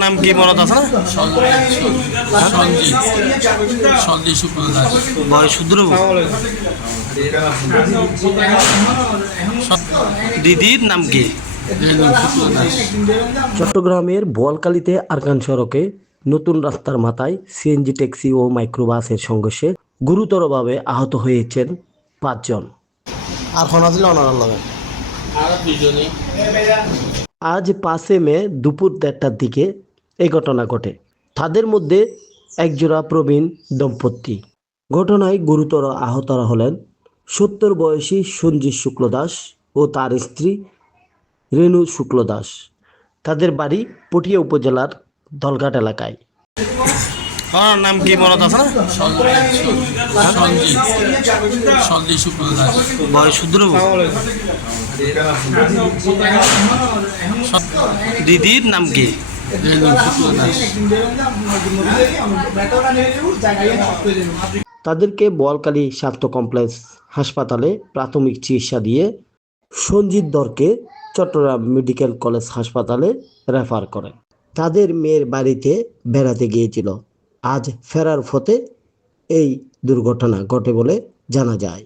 নাম কি মনত আছে না? বয়স দিদির নাম কি? চট্টগ্রামের বোয়ালকালীতে আরকান সড়কে নতুন রাস্তার মাথায় সিএনজি ট্যাক্সি ও মাইক্রোবাসের সংঘর্ষে গুরুতরভাবে আহত হয়েছেন পাঁচজন। আর খন আছিল অনার লগে। আজ পাঁচে মে দুপুর দেড়টার দিকে এই ঘটনা ঘটে। তাদের মধ্যে একজোড়া প্রবীণ দম্পতি। ঘটনায় গুরুতর আহতরা হলেন সত্তর বয়সী সঞ্জীব শুক্লদাস ও তার স্ত্রী রেণু শুক্লদাস তাদের বাড়ি পটিয়া উপজেলার দলঘাট এলাকায়। নাম কি মনত আছে বয়স শুদ্র দিদির নাম কি? তাদেরকে বোয়ালকালী স্বাস্থ্য কমপ্লেক্স হাসপাতালে প্রাথমিক চিকিৎসা দিয়ে সঞ্জিত দরকে চট্টগ্রাম মেডিকেল কলেজ হাসপাতালে রেফার করেন। তাদের মেয়ের বাড়িতে বেড়াতে গিয়েছিল। আজ ফেরার পথে এই দুর্ঘটনা ঘটে বলে জানা যায়।